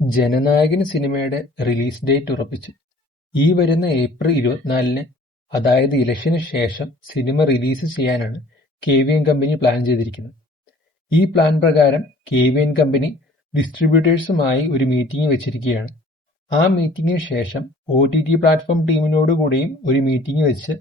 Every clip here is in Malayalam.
ജനനായകൻ സിനിമയുടെ റിലീസ് ഡേറ്റ് ഉറപ്പിച്ചു. ഈ വരുന്ന ഏപ്രിൽ 24-ന്, അതായത് ഇലക്ഷന് ശേഷം സിനിമ റിലീസ് ചെയ്യാനാണ് കെവിഎൻ കമ്പനി പ്ലാൻ ചെയ്തിരിക്കുന്നത്. ഈ പ്ലാൻ പ്രകാരം കെവിഎൻ കമ്പനി ഡിസ്ട്രിബ്യൂട്ടേഴ്സുമായി ഒരു മീറ്റിംഗ് വെച്ചിരിക്കുകയാണ്. ആ മീറ്റിംഗിന് ശേഷം OTT പ്ലാറ്റ്ഫോം ടീമിനോടുകൂടിയും ഒരു മീറ്റിംഗ് വെച്ച്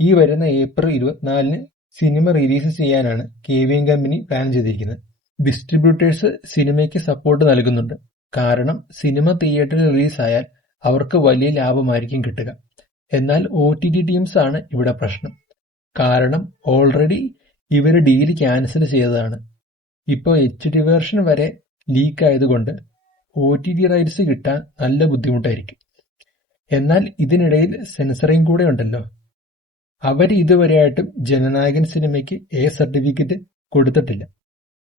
ഈ വരുന്ന ഏപ്രിൽ 24-ന് സിനിമ റിലീസ് ചെയ്യാനാണ് കെവിഎൻ കമ്പനി പ്ലാൻ ചെയ്തിരിക്കുന്നത്. ഡിസ്ട്രിബ്യൂട്ടേഴ്സ് സിനിമയ്ക്ക് സപ്പോർട്ട് നൽകുന്നുണ്ട്. കാരണം സിനിമ തിയേറ്ററിൽ റിലീസായാൽ അവർക്ക് വലിയ ലാഭമായിരിക്കും കിട്ടുക. എന്നാൽ OTT ടീംസ് ആണ് ഇവിടെ പ്രശ്നം. കാരണം ഓൾറെഡി ഇവര് ഡീൽ ക്യാൻസൽ ചെയ്തതാണ്. ഇപ്പോൾ HD വേർഷൻ വരെ ലീക്ക് ആയതുകൊണ്ട് OTT റൈറ്റ്സ് കിട്ടാൻ നല്ല ബുദ്ധിമുട്ടായിരിക്കും. എന്നാൽ ഇതിനിടയിൽ സെൻസറിങ് കൂടെ ഉണ്ടല്ലോ. അവർ ഇതുവരെയായിട്ടും ജനനായകൻ സിനിമയ്ക്ക് സർട്ടിഫിക്കറ്റ് കൊടുത്തിട്ടില്ല.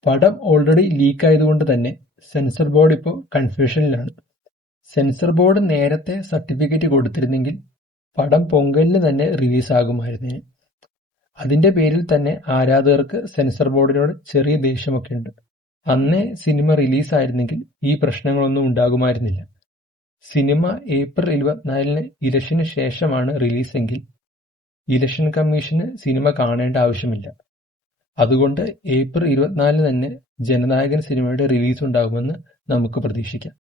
പടം ഓൾറെഡി ലീക്ക് ആയതുകൊണ്ട് തന്നെ സെൻസർ ബോർഡ് ഇപ്പോൾ കൺഫ്യൂഷനിലാണ്. സെൻസർ ബോർഡ് നേരത്തെ സർട്ടിഫിക്കറ്റ് കൊടുത്തിരുന്നെങ്കിൽ പടം പൊങ്കലിന് തന്നെ റിലീസാകുമായിരുന്നേ. അതിന്റെ പേരിൽ തന്നെ ആരാധകർക്ക് സെൻസർ ബോർഡിനോട് ചെറിയ ദേഷ്യമൊക്കെ ഉണ്ട്. അന്നേ സിനിമ റിലീസായിരുന്നെങ്കിൽ ഈ പ്രശ്നങ്ങളൊന്നും ഉണ്ടാകുമായിരുന്നില്ല. സിനിമ ഏപ്രിൽ 24-ന് ഇലക്ഷന് ശേഷമാണ് റിലീസെങ്കിൽ ഇലക്ഷൻ കമ്മീഷന് സിനിമ കാണേണ്ട ആവശ്യമില്ല. അതുകൊണ്ട് ഏപ്രിൽ 24-ന് തന്നെ ജനനായകൻ സിനിമയുടെ റിലീസ് ഉണ്ടാകുമെന്ന് നമുക്ക് പ്രതീക്ഷിക്കാം.